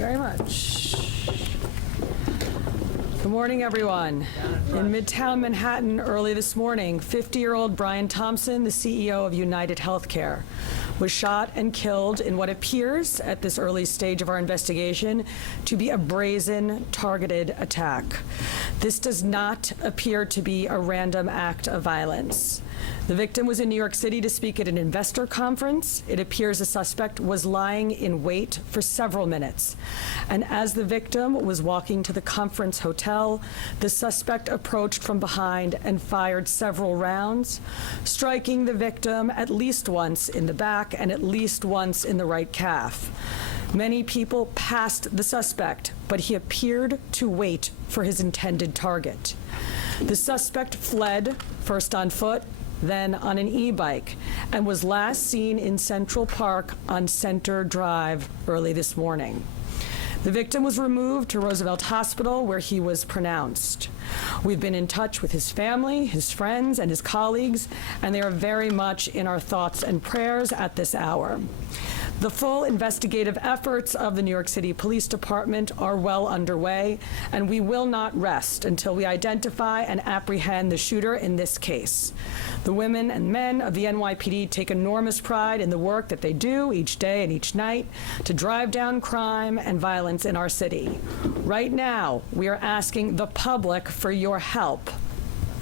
very much. Good morning, everyone. In Midtown Manhattan early this morning, 50-year-old Brian Thompson, the CEO of United Healthcare, was shot and killed in what appears, at this early stage of our investigation, to be a brazen, targeted attack. This does not appear to be a random act of violence. The victim was in New York City to speak at an investor conference. It appears the suspect was lying in wait for several minutes. And as the victim was walking to the conference hotel, the suspect approached from behind and fired several rounds, striking the victim at least once in the back and at least once in the right calf. Many people passed the suspect, but he appeared to wait for his intended target. The suspect fled, first on foot, then on an e-bike, and was last seen in Central Park on Center Drive early this morning. The victim was removed to Roosevelt Hospital, where he was pronounced. We've been in touch with his family, his friends, and his colleagues, and they are very much in our thoughts and prayers at this hour. The full investigative efforts of the New York City Police Department are well underway, and we will not rest until we identify and apprehend the shooter in this case. The women and men of the NYPD take enormous pride in the work that they do each day and each night to drive down crime and violence in our city. Right now, we are asking the public for your help.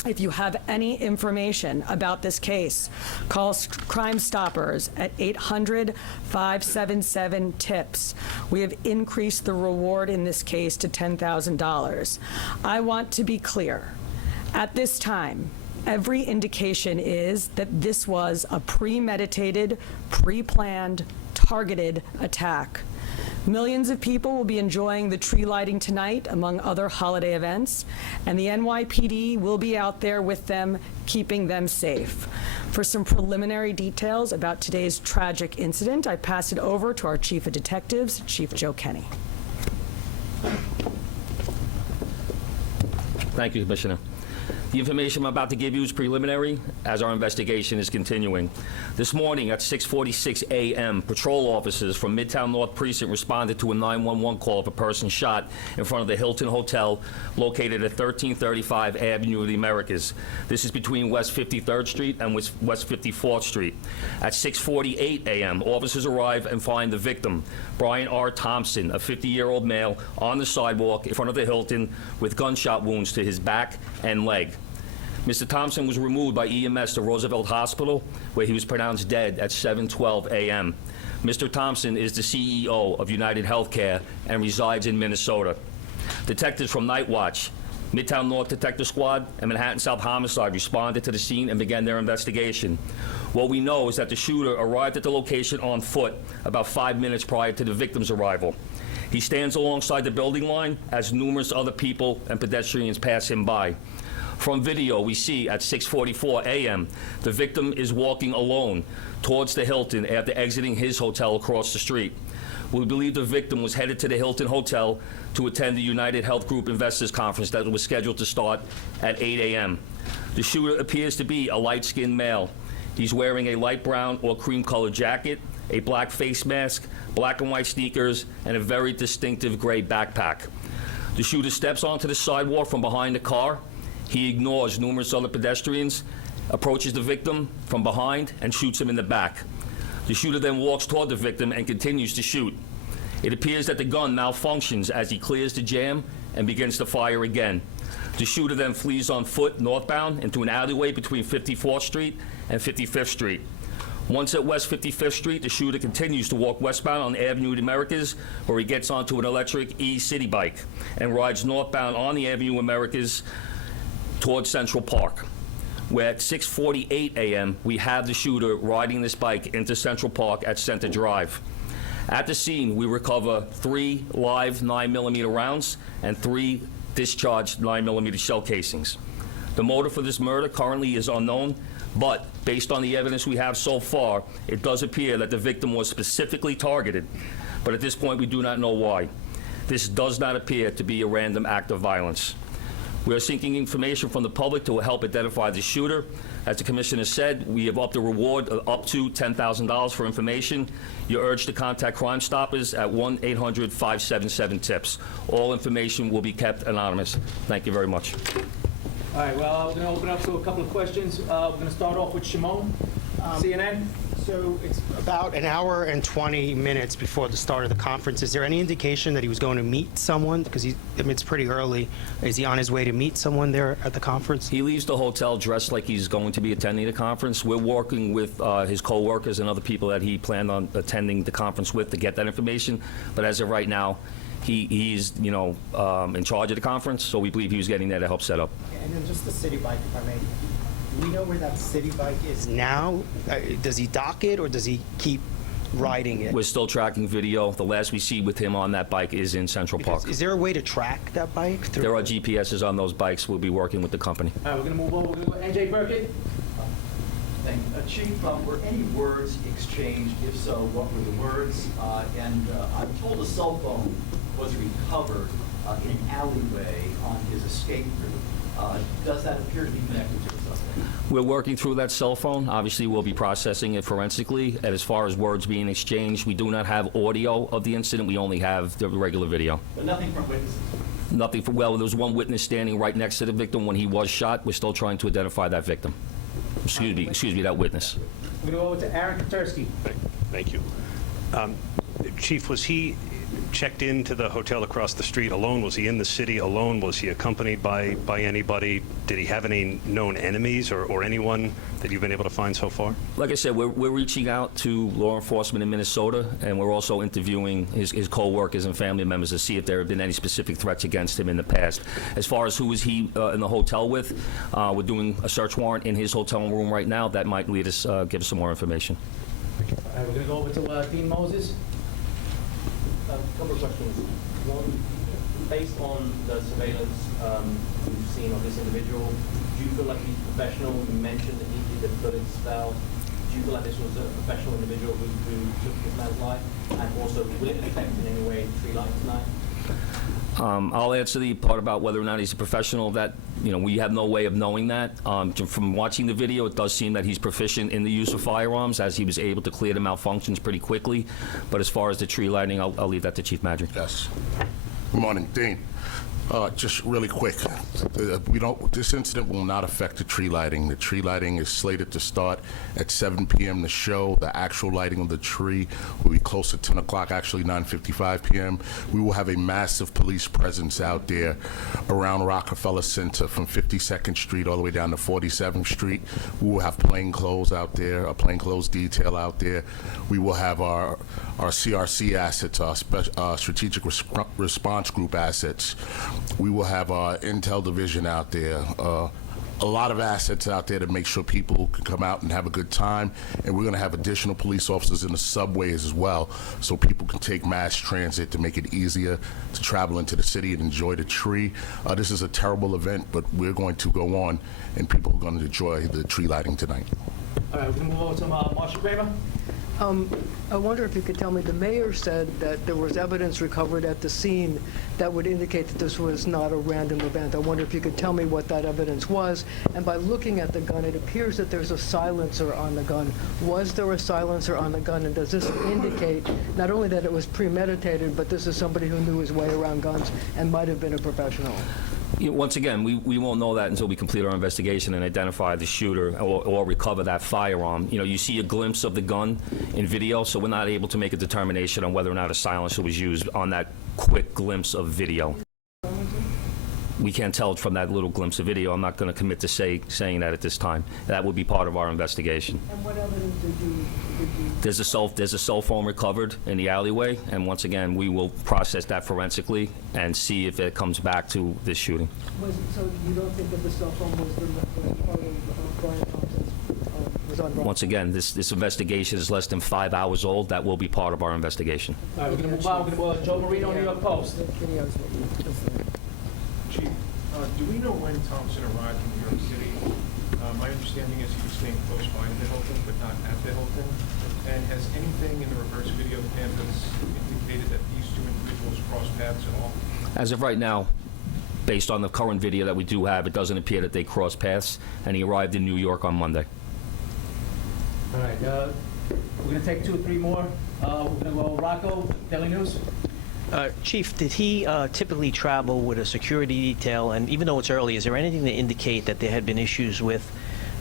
If you have any information about this case, call Crime Stoppers at 800-577-TIPS. We have increased the reward in this case to $10,000. I want to be clear. At this time, every indication is that this was a premeditated, pre-planned, targeted attack. Millions of people will be enjoying the tree lighting tonight, among other holiday events, and the NYPD will be out there with them, keeping them safe. For some preliminary details about today's tragic incident, I pass it over to our Chief of Detectives, Chief Joe Kenny. Thank you, Commissioner. The information I'm about to give you is preliminary as our investigation is continuing. This morning at 6:46 a.m., patrol officers from Midtown North Precinct responded to a 911 call of a person shot in front of the Hilton Hotel located at 1335 Avenue of the Americas. This is between West 53rd Street and West 54th Street. At 6:48 a.m., officers arrive and find the victim, Brian R. Thompson, a 50-year-old male, on the sidewalk in front of the Hilton with gunshot wounds to his back and leg. Mr. Thompson was removed by EMS to Roosevelt Hospital, where he was pronounced dead at 7:12 a.m. Mr. Thompson is the CEO of United Healthcare and resides in Minnesota. Detectives from Night Watch, Midtown North Detective Squad, and Manhattan South Homicide responded to the scene and began their investigation. What we know is that the shooter arrived at the location on foot about 5 minutes prior to the victim's arrival. He stands alongside the building line as numerous other people and pedestrians pass him by. From video, we see at 6:44 a.m., the victim is walking alone towards the Hilton after exiting his hotel across the street. We believe the victim was headed to the Hilton Hotel to attend the United Health Group Investors Conference that was scheduled to start at 8 a.m. The shooter appears to be a light-skinned male. He's wearing a light brown or cream-colored jacket, a black face mask, black and white sneakers, and a very distinctive gray backpack. The shooter steps onto the sidewalk from behind the car. He ignores numerous other pedestrians, approaches the victim from behind, and shoots him in the back. The shooter then walks toward the victim and continues to shoot. It appears that the gun malfunctions as he clears the jam and begins to fire again. The shooter then flees on foot northbound into an alleyway between 54th Street and 55th Street. Once at West 55th Street, the shooter continues to walk westbound on Avenue of the Americas, where he gets onto an electric e-city bike and rides northbound on the Avenue of Americas towards Central Park, where at 6:48 a.m. we have the shooter riding this bike into Central Park at Center Drive. At the scene, we recover 3 live 9mm rounds and 3 discharged 9mm shell casings. The motive for this murder currently is unknown, but based on the evidence we have so far, it does appear that the victim was specifically targeted, but at this point we do not know why. This does not appear to be a random act of violence. We are seeking information from the public to help identify the shooter, As the Commissioner said, we have upped the reward up to $10,000 for information. You're urged to contact Crime Stoppers at 1-800-577-TIPS. All information will be kept anonymous. Thank you very much. All right, well, we're going to open up to a couple of questions. We're going to start off with Shimon, CNN. So it's about an hour and 20 minutes before the start of the conference. Is there any indication that he was going to meet someone? Because it's pretty early. Is he on his way to meet someone there at the conference? He leaves the hotel dressed like he's going to be attending the conference. We're working with his co-workers and other people that he planned on attending the conference with to get that information. But as of right now, he's in charge of the conference, so we believe he was getting there to help set up. And then just the city bike, if I may. Do we know where that city bike is now? Does he dock it or does he keep riding it? We're still tracking video. The last we see with him on that bike is in Central Park. Is there a way to track that bike? Through? There are GPSs on those bikes. We'll be working with the company. All right, we're going to move over. We're going to go NJ Burkett. Thank you. Chief, were any words exchanged? If so, what were the words? I'm told a cell phone was recovered in an alleyway on his escape route. Does that appear to be connected to something? We're working through that cell phone. Obviously, we'll be processing it forensically. And as far as words being exchanged, we do not have audio of the incident. We only have the regular video. But nothing from witnesses? Nothing from, well, there was one witness standing right next to the victim when he was shot. We're still trying to identify that victim. Excuse me, that witness. We're going to go over to Aaron Katursky. Thank you. Chief, was he checked into the hotel across the street alone? Was he in the city alone? Was he accompanied by anybody? Did he have any known enemies or anyone that you've been able to find so far? Like I said, we're reaching out to law enforcement in Minnesota, and we're also interviewing his co-workers and family members to see if there have been any specific threats against him in the past. As far as who was he in the hotel with, we're doing a search warrant in his hotel room right now. That might lead us, give us some more information. All right, we're going to go over to Dean Moses. A couple of questions. One, based on the surveillance you've seen of this individual, do you feel like he's professional? You mentioned that he did the bullet spell. Do you feel like this was a professional individual who took this man's life? And also, will it affect in any way the tree lighting tonight? I'll answer the part about whether or not he's a professional. That, we have no way of knowing that. From watching the video, it does seem that he's proficient in the use of firearms, as he was able to clear the malfunctions pretty quickly. But as far as the tree lighting, I'll leave that to Chief Madry. Yes. Good morning, Dean. Just really quick, this incident will not affect the tree lighting. The tree lighting is slated to start at 7 p.m. The show, the actual lighting of the tree will be close to 10 o'clock, actually 9:55 p.m. We will have a massive police presence out there around Rockefeller Center from 52nd Street all the way down to 47th Street. We will have plainclothes out there, a plainclothes detail out there. We will have our CRC assets, our strategic response group assets. We will have our intel division out there, a lot of assets out there to make sure people can come out and have a good time. And we're going to have additional police officers in the subways as well, so people can take mass transit to make it easier to travel into the city and enjoy the tree. This is a terrible event, but we're going to go on, and people are going to enjoy the tree lighting tonight. All right, we're going to move over to Marshall Kramer. I wonder if you could tell me, the mayor said that there was evidence recovered at the scene that would indicate that this was not a random event. I wonder if you could tell me what that evidence was. And by looking at the gun, it appears that there's a silencer on the gun. Was there a silencer on the gun? And does this indicate not only that it was premeditated, but this is somebody who knew his way around guns and might have been a professional? Once again, we won't know that until we complete our investigation and identify the shooter or recover that firearm. You see a glimpse of the gun in video, so we're not able to make a determination on whether or not a silencer was used on that quick glimpse of video. We can't tell from that little glimpse of video. I'm not going to commit to saying that at this time. That would be part of our investigation. And what evidence did you There's a cell phone recovered in the alleyway, and once again, we will process that forensically and see if it comes back to this shooting. so you don't think that the cell phone was part of Brian Thompson's, was on Brian? Once again, this investigation is less than 5 hours old. That will be part of our investigation. All right, we're going to move on. We're going to go to Joe Marino, New York Post. Chief, do we know when Thompson arrived in New York City? My understanding is he was staying close by to the Hilton, but not at the Hilton. And has anything in the reverse video cameras indicated that these two individuals crossed paths at all? As of right now, based on the current video that we do have, it doesn't appear that they crossed paths, and he arrived in New York on Monday. All right, we're gonna take 2 or 3 more. We're gonna go Rocco, Daily News. Chief, did he typically travel with a security detail? And even though it's early, is there anything to indicate that there had been issues with,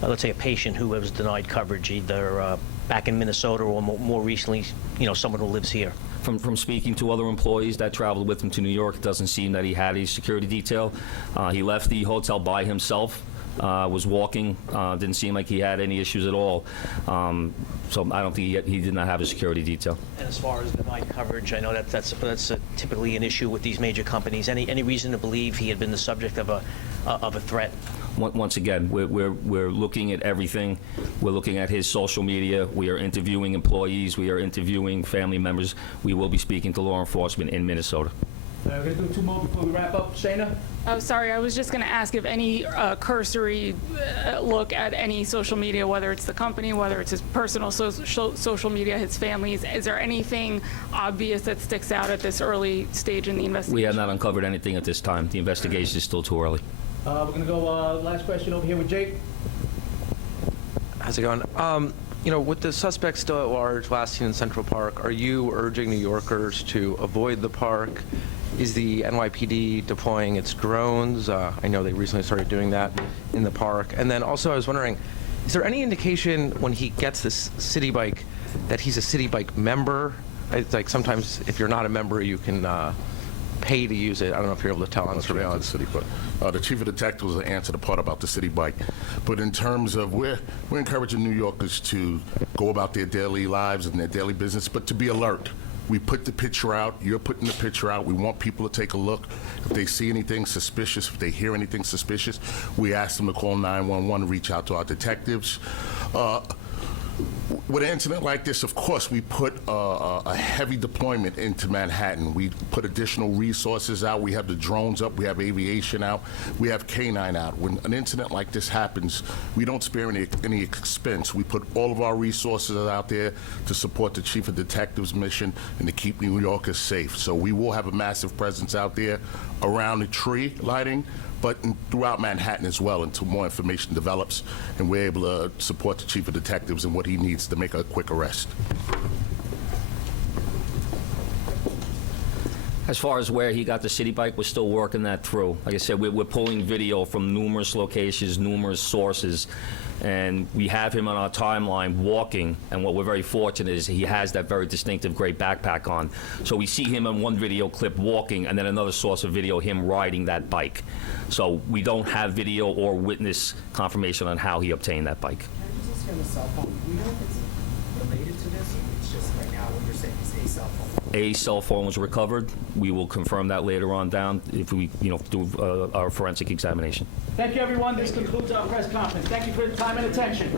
let's say, a patient who was denied coverage, either back in Minnesota or more recently, someone who lives here? From speaking to other employees that traveled with him to New York, it doesn't seem that he had a security detail. He left the hotel by himself, was walking, didn't seem like he had any issues at all. So I don't think he did not have a security detail. And as far as denied coverage, I know that's typically an issue with these major companies. Any reason to believe he had been the subject of a threat? Once again, we're looking at everything. We're looking at his social media. We are interviewing employees. We are interviewing family members. We will be speaking to law enforcement in Minnesota. We're gonna do 2 more before we wrap up. Shayna? Oh, sorry, I was just going to ask if any cursory look at any social media, whether it's the company, whether it's his personal social media, his family's, is there anything obvious that sticks out at this early stage in the investigation? We have not uncovered anything at this time. The investigation is still too early. We're gonna go, last question over here with Jake. How's it going? With the suspect still at large, last seen in Central Park, are you urging New Yorkers to avoid the park? Is the NYPD deploying its drones? I know they recently started doing that in the park. And then also I was wondering, is there any indication when he gets this City Bike that he's a City Bike member? It's like sometimes if you're not a member, you can pay to use it. I don't know if you're able to tell on surveillance. The chief of detectives will answer the part about the City Bike. But in terms of we're encouraging New Yorkers to go about their daily lives and their daily business, but to be alert. We put the picture out. You're putting the picture out. We want people to take a look. If they see anything suspicious, if they hear anything suspicious, we ask them to call 911, reach out to our detectives. With an incident like this, of course, we put a heavy deployment into Manhattan. We put additional resources out. We have the drones up. We have aviation out. We have K-9 out. When an incident like this happens, we don't spare any expense. We put all of our resources out there to support the chief of detectives' mission and to keep New Yorkers safe. So we will have a massive presence out there around the tree lighting, but throughout Manhattan as well until more information develops and we're able to support the chief of detectives and what he needs to make a quick arrest. As far as where he got the City Bike, we're still working that through. Like I said, we're pulling video from numerous locations, numerous sources, and we have him on our timeline walking, and what we're very fortunate is he has that very distinctive gray backpack on. So we see him in one video clip walking, and then another source of video, him riding that bike. So we don't have video or witness confirmation on how he obtained that bike. Can I just ask you on the cell phone? Do we know if it's related to this, or it's just right now what you're saying is a cell phone? A cell phone was recovered. We will confirm that later on down if we, do our forensic examination. Thank you, everyone. This concludes our press conference. Thank you for your time and attention.